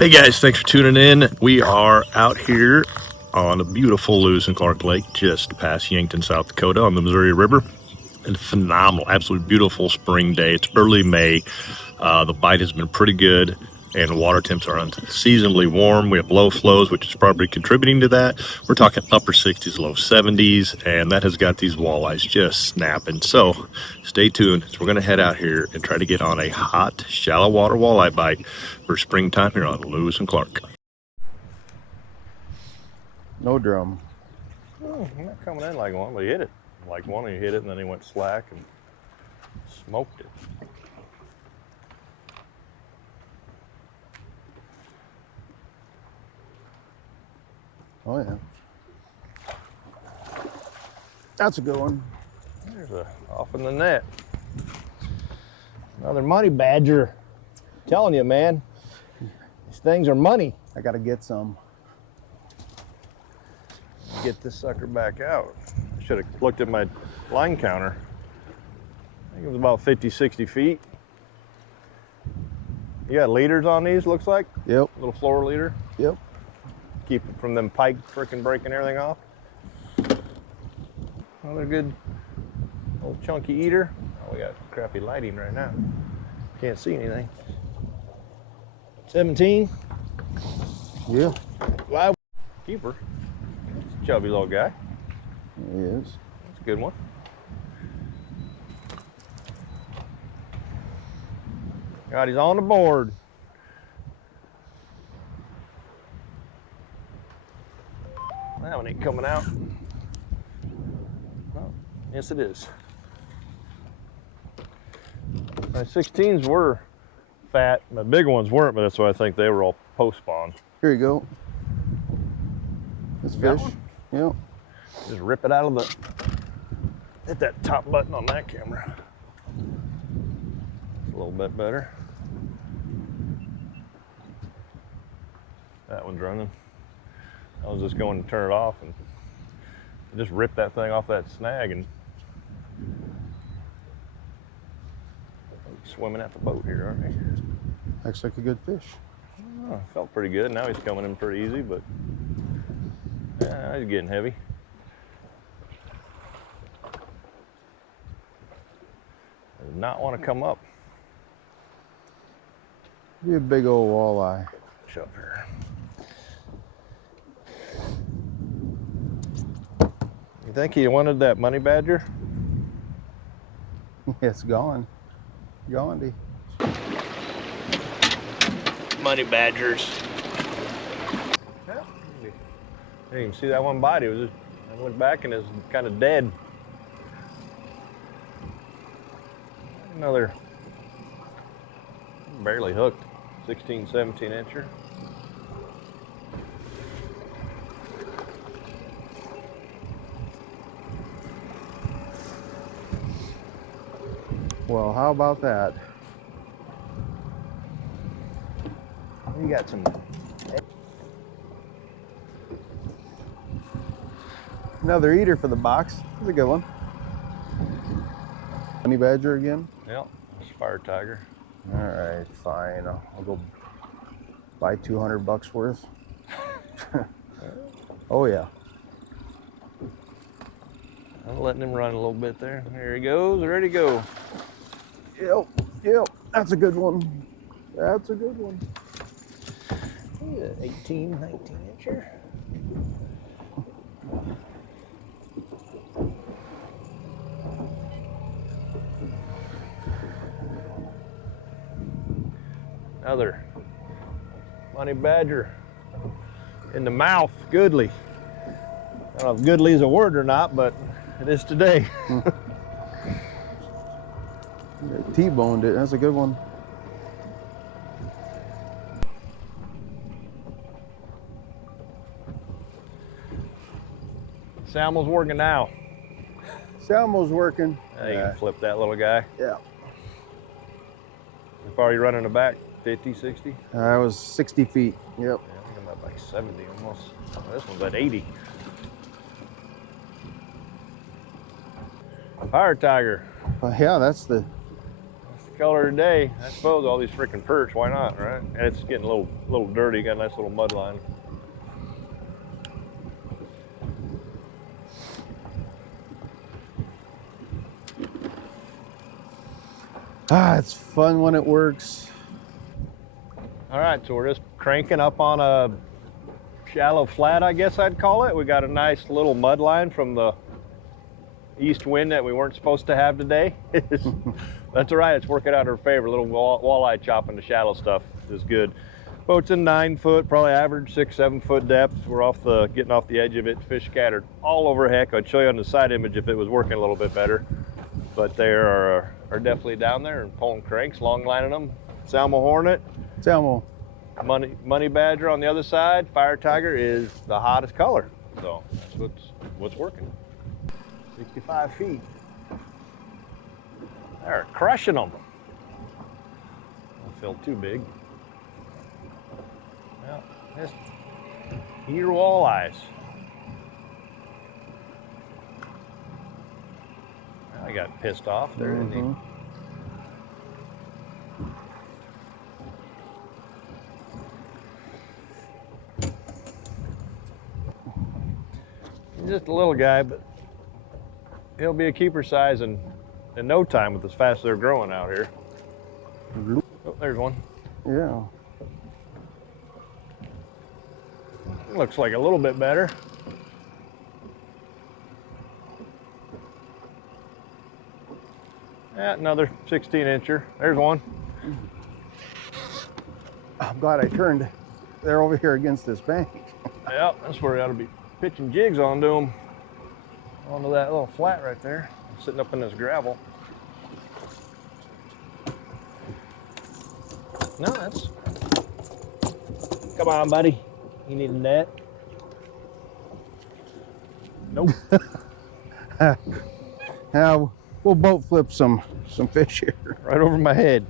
Hey guys, thanks for tuning in. We are out here on a beautiful Lewis and Clark Lake just past Yankton, South Dakota on the Missouri River. And phenomenal, absolutely beautiful spring day. It's early May. The bite has been pretty good and water temps are unseasonably warm. We have low flows, which is probably contributing to that. We're talking upper 60s, low 70s, and that has got these walleyes just snapping. So stay tuned. We're going to head out here and try to get on a hot, shallow water walleye bite for springtime here on Lewis and Clark. No drum. Oh, I'm not coming in like one, but he hit it. Like one, he hit it, and then he went slack and smoked it. Oh yeah. That's a good one. There's a off in the net. Another money badger. I'm telling you, man, these things are money. I gotta get some. Get this sucker back out. I should have looked at my line counter. I think it was about 50, 60 feet. You got leaders on these, looks like? Yep. Little floor leader. Yep. Keep it from them pike frickin' breaking everything off. Another good old chunky eater. Oh, we got crappy lighting right now. Can't see anything. 17. Yeah. Live keeper. Chubby little guy. He is. That's a good one. God, he's on the board. That one ain't coming out. Oh, yes, it is. My 16s were fat. My big ones weren't, but that's why I think they were all post spawn. Here you go. This Got fish. one? Yep. Just rip it out of the. Hit that top button on that camera. It's a little bit better. That one's running. I was just going to turn it off and just rip that thing off that snag and swimming at the boat here, aren't they? Looks like a good fish. Oh, felt pretty good. Now he's coming in pretty easy, but yeah, he's getting heavy. I did not want to come up. Be a big old walleye. Shove here. You think he wanted that money badger? It's gone. Gandhi. Money badgers. Yeah. You didn't even see that one bite. It was just, I went back and it's kind of dead. Another barely hooked 16, 17 incher. Well, how about that? You got some. Another eater for the box. That's a good one. Honey badger again? Yep, it's fire tiger. All right, fine. I'll go buy 200 bucks worth. Oh yeah. I'm letting him run a little bit there. There he goes, ready to go. Yep. That's a good one. That's a good one. Yeah, 18, 19 incher. Another money badger in the mouth, goodly. I don't know if goodly is a word or not, but it is today. T-boned it. That's a good one. Salmon's working now. Salmo's working. You can flip that little guy. Yeah. How far are you running the back? 50, 60? I was 60 feet. Yep. Yeah, I think I'm at like 70 almost. Oh, this one's at 80. Fire tiger. Yeah, that's the color of the day. I suppose all these freaking perch, why not, right? And it's getting a little dirty, got a nice little mud line. Ah, it's fun when it works. All right, so we're just cranking up on a shallow flat, I guess I'd call it. We got a nice little mud line from the east wind that we weren't supposed to have today. That's all right, it's working out in our favor. A little walleye chopping the shallow stuff is good. Boat's in 9 foot, probably average 6-7 foot depth. We're getting off the edge of it. Fish scattered all over. Heck, I'd show you on the side image if it was working a little bit better. But they are definitely down there and pulling cranks, long lining them. Salmo hornet. Salmo. Money badger on the other side. Fire tiger is the hottest color. So that's what's working. 65 feet. They're crushing them. Don't feel too big. Well, just eater walleyes. I got pissed off there, didn't he? He's just a little guy, but he'll be a keeper size in no time with as fast as they're growing out here. Oh, there's one. Yeah. Looks like a little bit better. Yeah, another 16-incher. There's one. I'm glad I turned. They're over here against this bank. Yeah, that's where we ought to be pitching jigs onto them. Onto that little flat right there. Sitting up in this gravel. No, that's... Come on, buddy. You need a net? Nope. Now we'll boat flip some fish here. Right over my head.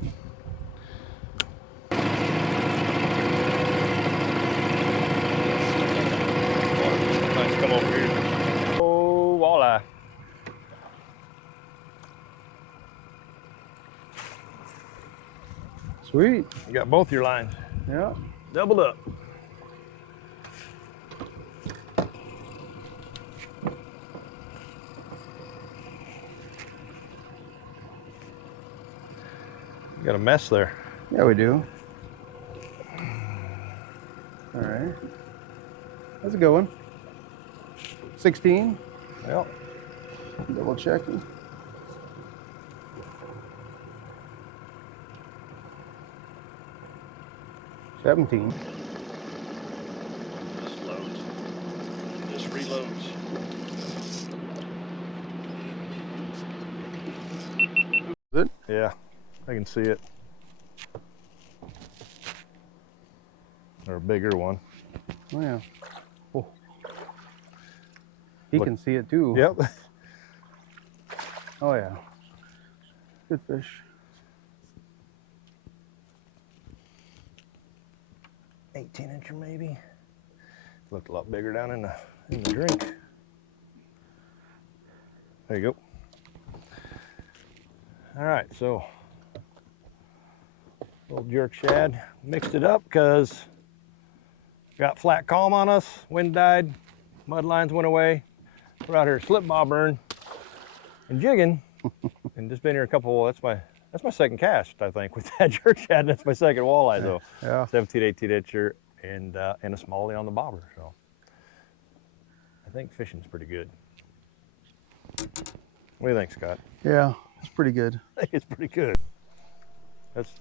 Come over here. Oh, walleye. Sweet. You got both your lines. Yeah. Doubled up. You got a mess there. Yeah, we do. All right. That's a good one. 16. Yep. Double checking. $17. Just loads. Just reloads. Is it? Yeah, I can see it. Or a bigger one. Oh, yeah. Oh. He Look. can see it too. Yep. Oh, yeah. Good fish. $18-incher maybe. Looked a lot bigger down in the drink. There you go. All right, so little jerk shad. Mixed it up because got flat calm on us. Wind died, mud lines went away. We're out here slip bobbering and jigging, and just been here a couple. That's my second cast, I think, with that jerk shad. That's my second walleye though. Yeah. 17, 18-incher and a smallie on the bobber. So I think fishing's pretty good. What do you think, Scott? Yeah, it's pretty good. I think it's pretty good. That's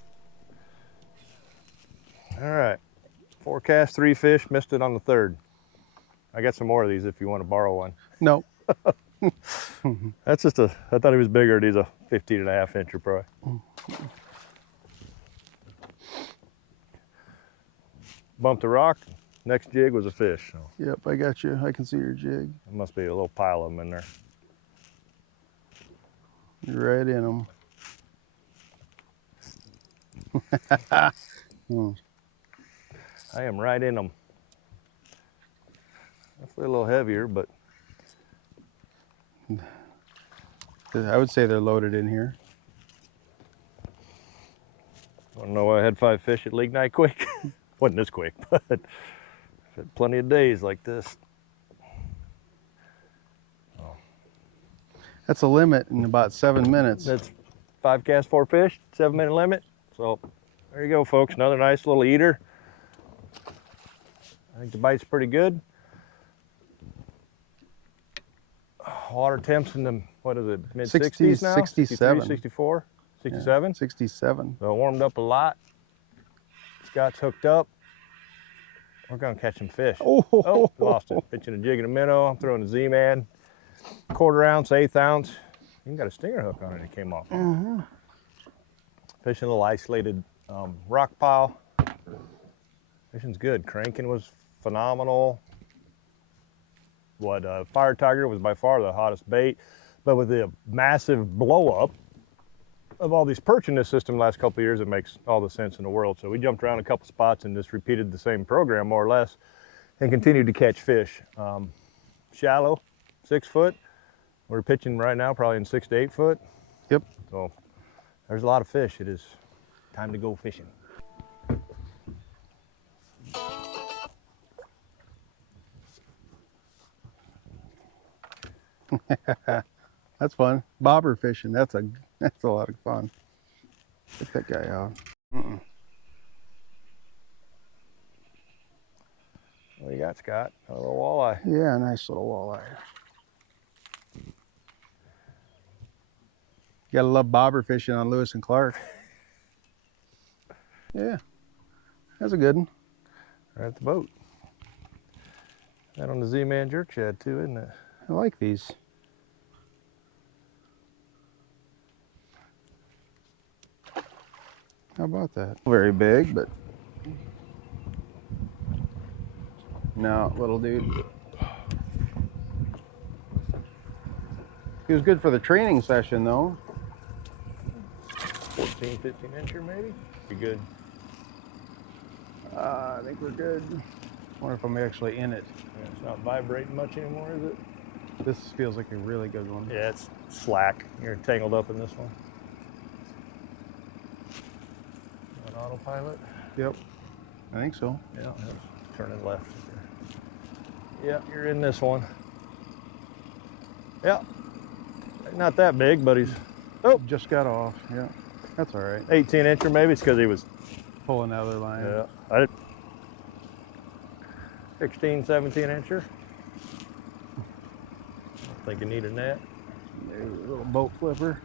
all right. Forecast 3 fish, missed it on the 3rd. I got some more of these if you want to borrow one. No. That's just I thought he was bigger. He's a 15.5-incher probably. Bumped a rock, next jig was a fish. So Yep, I got you. I can see your jig. there must be a little pile of them in there. You're right in them. I am right in them. Definitely a little heavier, but I would say they're loaded in here. Want to know why I had 5 fish at league night quick? Wasn't this quick, but I've had plenty of days like this. That's a limit in about 7 minutes. That's 5 casts, 4 fish, 7-minute limit. So there you go, folks. Another nice little eater. I think the bite's pretty good. Water temps in the, what is it, mid-60s now? 67. 64, 67? Yeah, 67. So it warmed up a lot. Scott's hooked up. We're gonna catch some fish. Oh, lost it. Pitching a jig and a minnow. I'm throwing a Z-Man. 1/4 ounce, 1/8 ounce. Even got a stinger hook on it. It came off. Fishing a little isolated rock pile. Fishing's good. Cranking was phenomenal. Fire Tiger was by far the hottest bait, but with the massive blow up of all these perch in this system the last couple of years, it makes all the sense in the world. So we jumped around a couple spots and just repeated the same program more or less and continued to catch fish. Shallow, 6 foot. We're pitching right now probably in 6 to 8 foot. Yep. So there's a lot of fish. It is time to go fishing. That's fun. Bobber fishing. That's a lot of fun. Get that guy out. What do you got, Scott? A little walleye. Yeah, nice little walleye. You gotta love bobber fishing on Lewis and Clark. Yeah, that's a good one. Right at the boat. That on the Z-Man jerk shad too, isn't it? I like these. How about that? Very big, but no, little dude. He was good for the training session though. 14, 15 incher maybe? Be good. I think we're good. Wonder if I'm actually in it. Yeah, it's not vibrating much anymore, is it? This feels like a really good one. Yeah, it's slack. You're tangled up in this one. On autopilot? Yep, I think so. Yeah, turning left. Yeah, you're in this one. Yeah, not that big, but he's Just got off. Yeah, that's all right. 18 incher maybe. It's because he was Pulling out of the line. Yeah, I did 16, 17 incher. I think you need a net. Maybe a little boat flipper.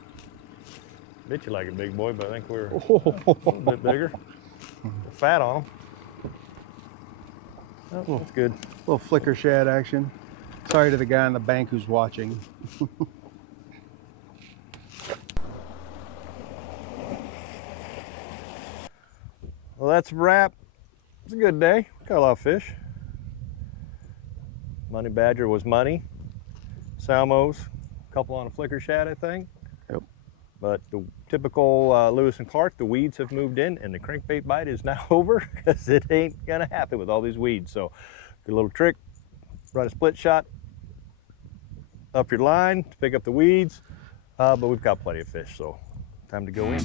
Bet you like it, big boy, but I think we're a little bit bigger. Fat on them. Oh, that's good. Little flicker shad action. Sorry to the guy on the bank who's watching. Well, that's a wrap. It's a good day. Got a lot of fish. Money badger was money. Salmos, a couple on a flicker shad, I think. Yep. But the typical Lewis and Clark, the weeds have moved in, and the crankbait bite is now over because it ain't gonna happen with all these weeds. So, good little trick. Run a split shot up your line to pick up the weeds, but we've got plenty of fish, so time to go in.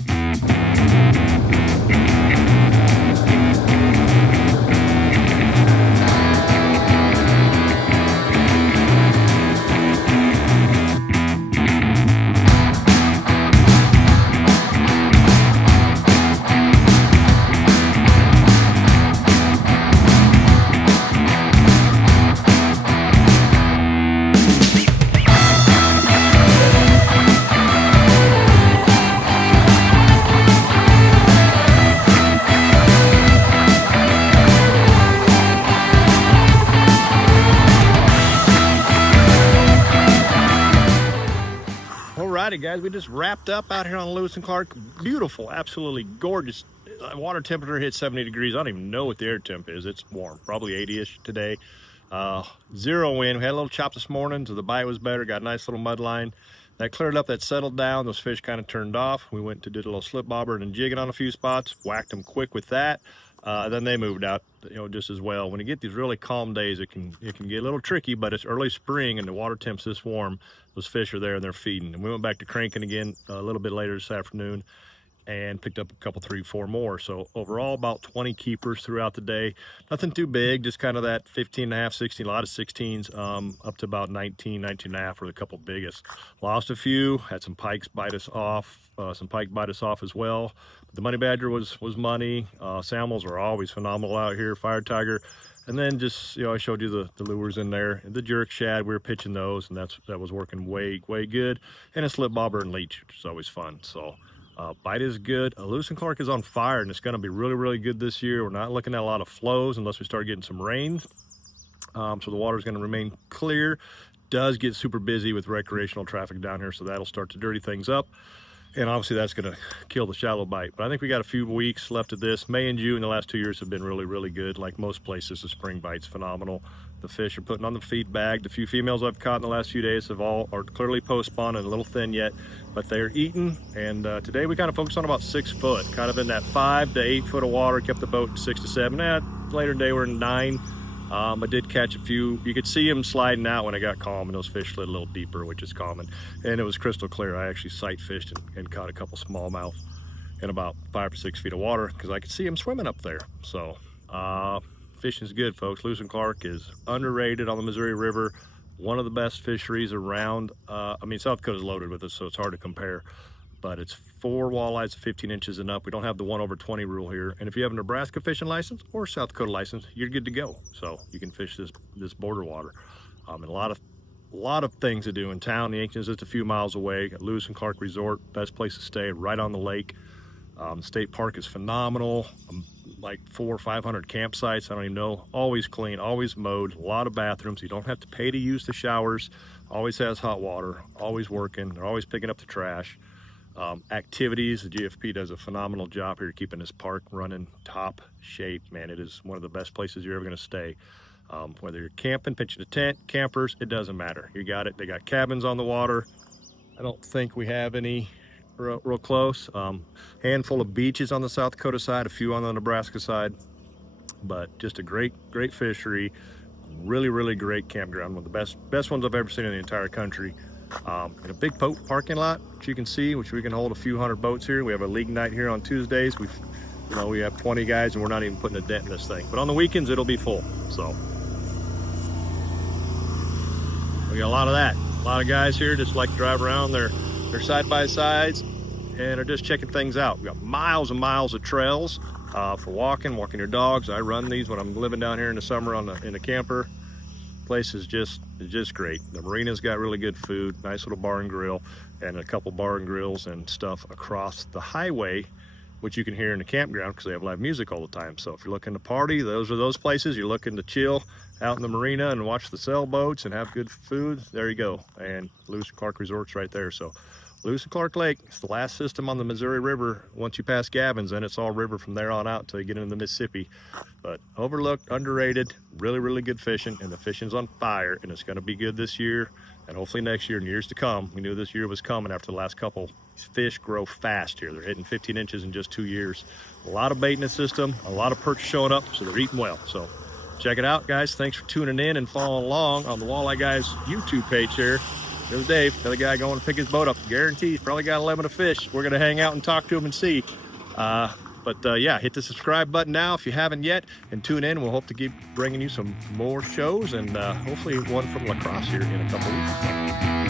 Alrighty, guys, we just wrapped up out here on Lewis and Clark. Beautiful, absolutely gorgeous. Water temperature hit 70 degrees. I don't even know what the air temp is. It's warm, probably 80-ish today. Zero wind. We had a little chop this morning, so the bite was better. Got a nice little mud line. That cleared up, that settled down. Those fish kind of turned off. We went to did a little slip bobber and jigging on a few spots. Whacked them quick with that. Then they moved out, just as well. When you get these really calm days, it can get a little tricky, but it's early spring and the water temp's this warm. Those fish are there and they're feeding. And we went back to cranking again a little bit later this afternoon. and picked up a couple, 3, 4 more. So overall, about 20 keepers throughout the day. Nothing too big, just kind of that 15 and a half, 16, a lot of 16s, up to about 19, 19 and a half were the couple biggest. Lost a few, had some pikes bite us off, some pike bite us off as well. But the money badger was money. Salmons are always phenomenal out here, fire tiger. And then just, you know, I showed you the lures in there. The jerk shad, we were pitching those, and that was working way good. And a slip bobber and leech, which is always fun. So bite is good. Lewis and Clark is on fire, and it's going to be really good this year. We're not looking at a lot of flows unless we start getting some rain. So the water is going to remain clear. Does get super busy with recreational traffic down here, so that'll start to dirty things up. And obviously that's going to kill the shallow bite. But I think we got a few weeks left of this. May and June, the last 2 years have been really good. Like most places, the spring bite's phenomenal. The fish are putting on the feed bag. The few females I've caught in the last few days are clearly post-spawn and a little thin yet, but they're eating. And today we kind of focused on about 6 foot, kind of in that 5 to 8 foot of water, kept the boat 6 to 7. Later in the day we're in 9. I did catch a few. You could see them sliding out when it got calm, and those fish slid a little deeper, which is common. And it was crystal clear. I actually sight fished and caught a couple smallmouth in about 5 or 6 feet of water because I could see them swimming up there. So fishing is good, folks. Lewis and Clark is underrated on the Missouri River. One of the best fisheries around. I mean, South Dakota's loaded with it, so it's hard to compare. But it's 4 walleyes 15 inches and up. We don't have the 1/20 rule here. And if you have a Nebraska fishing license or South Dakota license, you're good to go. So you can fish this border water. And a lot of things to do in town. The Yankees is just a few miles away. Lewis and Clark Resort, best place to stay, right on the lake. The state park is phenomenal. Like 400 or 500 campsites. I don't even know. Always clean, always mowed. A lot of bathrooms. You don't have to pay to use the showers. Always has hot water. Always working. They're always picking up the trash. Activities, the GFP does a phenomenal job here keeping this park running top shape. Man, it is one of the best places you're ever going to stay. Whether you're camping, pitching a tent, campers, it doesn't matter. You got it. They got cabins on the water. I don't think we have any real close. Handful of beaches on the South Dakota side, a few on the Nebraska side, but just a great fishery. Really great campground. One of the best ones I've ever seen in the entire country. In a big boat parking lot, which you can see, which we can hold a few hundred boats here. We have a league night here on Tuesdays. We have 20 guys, and we're not even putting a dent in this thing. But on the weekends, it'll be full. So we got a lot of that. A lot of guys here just like to drive around their side by sides and are just checking things out. We got miles and miles of trails for walking your dogs. I run these when I'm living down here in the summer in a camper. Place is just great. The marina's got really good food, nice little bar and grill, and a couple bar and grills and stuff across the highway, which you can hear in the campground because they have live music all the time. So if you're looking to party, those are those places. You're looking to chill out in the marina and watch the sailboats and have good food, there you go. And Lewis and Clark Resort's right there. So Lewis and Clark Lake, it's the last system on the Missouri River. Once you pass Gavin's, then it's all river from there on out until you get into the Mississippi. But overlooked, underrated, really good fishing, and the fishing's on fire, and it's going to be good this year and hopefully next year and years to come. We knew this year was coming after the last couple. Fish grow fast here. They're hitting 15 inches in just 2 years. A lot of bait in the system, a lot of perch showing up, so they're eating well. So check it out, guys. Thanks for tuning in and following along on the Walleye Guys YouTube page here. There's Dave, the other guy going to pick his boat up. Guarantee he's probably got a limit of fish. We're going to hang out and talk to him and see. Yeah, hit the subscribe button now if you haven't yet, and tune in. We'll hope to keep bringing you some more shows, and hopefully one from La Crosse here in a couple weeks.